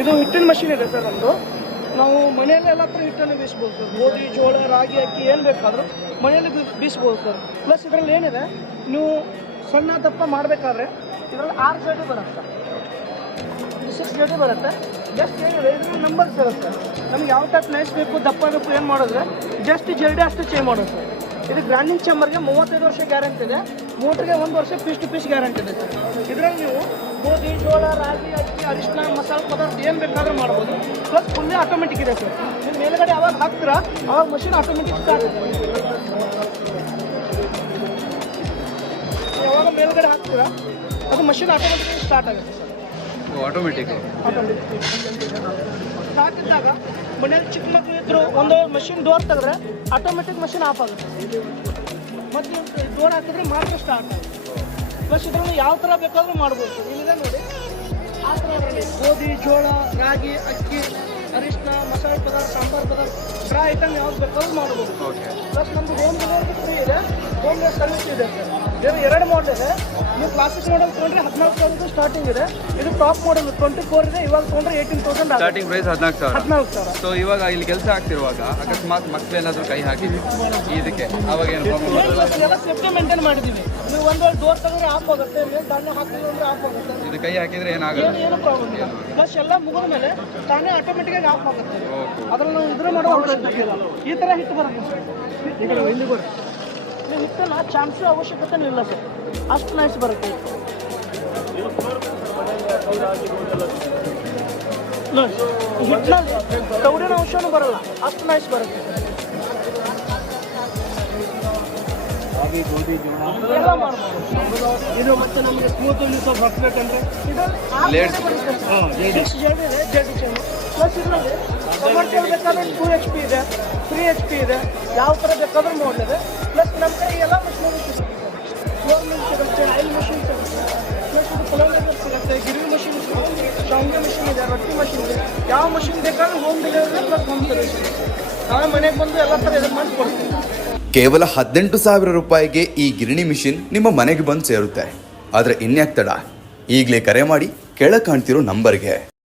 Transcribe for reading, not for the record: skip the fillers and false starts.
ಇದು ಹಿಟ್ಟಿನ ಮಷಿನ್ ಇದೆ ಸರ್ ನಮ್ಮದು. ನಾವು ಮನೆಯಲ್ಲೇ ಎಲ್ಲ ಥರ ಹಿಟ್ಟನ್ನು ಬೀಸ್ಬೋದು ಸರ್. ಗೋಧಿ, ಜೋಳ, ರಾಗಿ, ಅಕ್ಕಿ ಏನು ಬೇಕಾದರೂ ಮನೆಯಲ್ಲಿ ಬೀಸ್ಬೋದು ಸರ್. ಪ್ಲಸ್ ಇದರಲ್ಲಿ ಏನಿದೆ, ನೀವು ಸಣ್ಣ ದಪ್ಪ ಮಾಡಬೇಕಾದ್ರೆ ಇದರಲ್ಲಿ 6 ಜಡಿ ಬರುತ್ತೆ, 6 ಜಡಿ ಬರುತ್ತೆ. ಜಸ್ಟ್ ಏನಿದೆ ಇದರಲ್ಲಿ ನಂಬರ್ಸ್ ಇರುತ್ತೆ. ನಮ್ಗೆ ಯಾವ ಟೈಪ್ ನೈಸ್ ಬೇಕು, ದಪ್ಪ ಬೇಕು, ಏನು ಮಾಡಿದ್ರೆ ಜಸ್ಟ್ ಜಲ್ದಿ ಅಷ್ಟು ಚೇಂಜ್ ಮಾಡೋದು ಸರ್. ಇದು ಗ್ರೈಂಡಿಂಗ್ ಚೇಂಬರ್ಗೆ 35 ವರ್ಷ ಗ್ಯಾರಂಟಿ ಇದೆ. ಮೋಟ್ರಿಗೆ 1 ವರ್ಷ ಪೀಸ್ ಟು ಪೀಸ್ ಗ್ಯಾರಂಟಿ ಇದೆ ಸರ್. ಇದರಲ್ಲಿ ನೀವು ಗೋಧಿ, ಜೋಳ, ರಾಗಿ, ಅಕ್ಕಿ, ಅರಿಶಿನ, ಮಸಾಲೆ ಪದಾರ್ಥ ಏನು ಬೇಕಾದರೂ ಮಾಡ್ಬೋದು. ಪ್ಲಸ್ ಫುಲ್ಲಿ ಆಟೋಮೆಟಿಕ್ ಇದೆ ಸರ್. ನೀವು ಮೇಲ್ಗಡೆ ಯಾವಾಗ ಹಾಕ್ತೀರಾ ಆವಾಗ ಮಷಿನ್ ಆಟೋಮೆಟಿಕ್ ಸ್ಟಾರ್ಟ್ ಆಗುತ್ತೆ. ಯಾವಾಗ ಮೇಲ್ಗಡೆ ಹಾಕ್ತೀರಾ ಅದು ಮಷಿನ್ ಆಟೋಮೆಟಿಕ್ ಸ್ಟಾರ್ಟ್ ಆಗುತ್ತೆ ಸರ್. ಆಟೋಮೆಟಿಕ್ ಹಾಕಿದ್ದಾಗ ಮನೇಲಿ ಚಿಕ್ಕ ಮಕ್ಕಳು ಇದ್ರು ಒಂದು ಮಷಿನ್ ಡೋರ್ ತೆಗೆದ್ರೆ ಆಟೋಮೆಟಿಕ್ ಮಷಿನ್ ಆಫ್ ಆಗುತ್ತೆ. ಮತ್ತು ಡೋರ್ ಹಾಕಿದ್ರೆ ಮಾತ್ರ ಸ್ಟಾರ್ಟ್ ಆಗುತ್ತೆ. ಪ್ಲಸ್ ಇದರಲ್ಲಿ ಯಾವ ಥರ ಬೇಕಾದರೂ ಮಾಡ್ಬೋದು. ಇಲ್ಲಿದೆ ನೋಡಿ, ಆ ಥರ ಗೋಧಿ, ಜೋಳ, ರಾಗಿ, ಅಕ್ಕಿ, ಅರಿಶಿನ, ಮಸಾಲೆ ಪದಾರ್ಥ, ಸಾಂಬಾರು ಪದಾರ್ಥ, ಡ್ರೈ ಐಟಮ್ ಯಾವ್ದು ಬೇಕಾದ್ರೂ ಮಾಡ್ಬೋದು. ಪ್ಲಸ್ ನಮ್ಮದು ಹೋಮ್ ಡೆಲಿವರಿ ಫ್ರೀ ಇದೆ, ಹೋಮ್ ಸರ್ವಿಸ್ ಇದೆ ಸರ್. ಬೇರೆ 2 ಮಾಡೆಲ್ ಇದೆ. ನೀವು ಕ್ಲಾಸಿಕ್ ಮಾಡೆಲ್ ತೊಗೊಂಡ್ರೆ 14,000 ಸ್ಟಾರ್ಟಿಂಗ್ ಇದೆ. ಇದು ಟಾಪ್ ಮಾಡೆಲ್ 24 ಇದೆ. ಇವಾಗ ತೊಗೊಂಡ್ರೆ 18,000 ಸ್ಟಾರ್ಟಿಂಗ್ ಪ್ರೈಸ್ 14,000. ಸೊ ಇವಾಗ ಇಲ್ಲಿ ಕೆಲಸ ಆಗ್ತಿರುವಾಗ ಅಕಸ್ಮಾತ್ ಮಕ್ಕಳು ಏನಾದರೂ ಕೈ ಹಾಕಿದ್ವಿ ಇದಕ್ಕೆ ಅವಾಗ ಏನು ಪ್ರಾಬ್ಲಮ್? ಎಲ್ಲ ಸೇಫ್ಟಿ ಮೇಂಟೈನ್ ಮಾಡಿದ್ದೀವಿ. ನೀವು ಒಂದು ಡೋರ್ ತೆಗೆದ್ರೆ ಆಫ್ ಆಗುತ್ತೆ, ದಾಳಿ ಹಾಕಿದ್ರೆ ಅಂದ್ರೆ ಆಫ್ ಆಗುತ್ತೆ. ಇದು ಕೈ ಹಾಕಿದ್ರೆ ಏನಾಗುತ್ತೆ? ಏನು ಪ್ರಾಬ್ಲಮ್ ಇಲ್ಲ. ಪ್ಲಸ್ ಎಲ್ಲ ಮುಗಿದ ಮೇಲೆ ತಾನೇ ಆಟೋಮೆಟಿಕ್ಕಾಗಿ ಆಫ್ ಆಗುತ್ತೆ. ಅದ್ರಲ್ಲಿ ನಾವು ಇದ್ರ ಮಾಡೋ ಅವಶ್ಯಕತೆ ಇಲ್ಲ. ಈ ಥರ ಹಿಟ್ಟು ಬರುತ್ತೆ ಸರ್. ಇಲ್ಲಿ ಬರುತ್ತೆ, ನೀವು ಹಿಟ್ಟನ್ನು ಚಾನ್ಸು ಅವಶ್ಯಕತೆ ಇಲ್ಲ ಸರ್. ಅಷ್ಟು ನೈಸ್ ಬರುತ್ತೆ. ಹಿಟ್ಟಿನಲ್ಲಿ ತೌಡಿನ ಅಂಶನೂ ಬರಲ್ಲ, ಅಷ್ಟು ನೈಸ್ ಬರುತ್ತೆ ಸರ್. ಎಲ್ಲ ಮಾಡ್ಬೋದು. ಇದು ಮತ್ತೆ ನಮಗೆ ಸ್ಮೂತ್ ಸ್ವಲ್ಪ ಹಾಕ್ಬೇಕಂದ್ರೆ ಇದರಲ್ಲಿ 6 ಜಡಿ ಇದೆ, ಜಡಿ ಚೆಂಡು. ಪ್ಲಸ್ ಇದರಲ್ಲಿ ಕಮರ್ಷಿಯಲ್ ಬೇಕಾದ್ರೆ 2 HP ಇದೆ, 3 HP ಇದೆ, ಯಾವ ಥರ ಬೇಕಾದ್ರೂ ಮಾಡಲಿದೆ. ಪ್ಲಸ್ ನಮ್ಮ ಕಡೆ ಎಲ್ಲ ಮಷಿನರಿ ಸಿಗುತ್ತೆ. ಫ್ಲೋರ್ ಮಿಲ್ ಸಿಗುತ್ತೆ, ಆಯಿಲ್ ಮಷಿನ್ ಸಿಗುತ್ತೆ, ಪ್ಲಸ್ ಇದು ಪುಲಂಗರ್ ಸಿಗುತ್ತೆ, ಗಿರ್ವಿ ಮಷಿನ್ ಸಿಗುತ್ತೆ, ಶಾವಿಗೆ ಮಷಿನ್ ಇದೆ, ರೊಟ್ಟಿ ಮಷಿನ್ ಇದೆ. ಯಾವ ಮಷಿನ್ ಬೇಕಾದ್ರೂ home delivery plus home service ಇದೆ. ನಾವೇ ಮನೆಗೆ ಬಂದು ಎಲ್ಲ ಥರ ಇದು ಮಾಡಿ ಕೊಡ್ತೀವಿ. ಕೇವಲ 18,000 ರೂಪಾಯಿಗೆ ಈ ಗಿರಣಿ ಮಿಷಿನ್ ನಿಮ್ಮ ಮನೆಗೆ ಬಂದು ಸೇರುತ್ತೆ. ಆದರೆ ಇನ್ಯಾಕ್ ತಡ, ಈಗಲೇ ಕರೆ ಮಾಡಿ ಕೆಳ ಕಾಣ್ತಿರೋ ನಂಬರ್ಗೆ.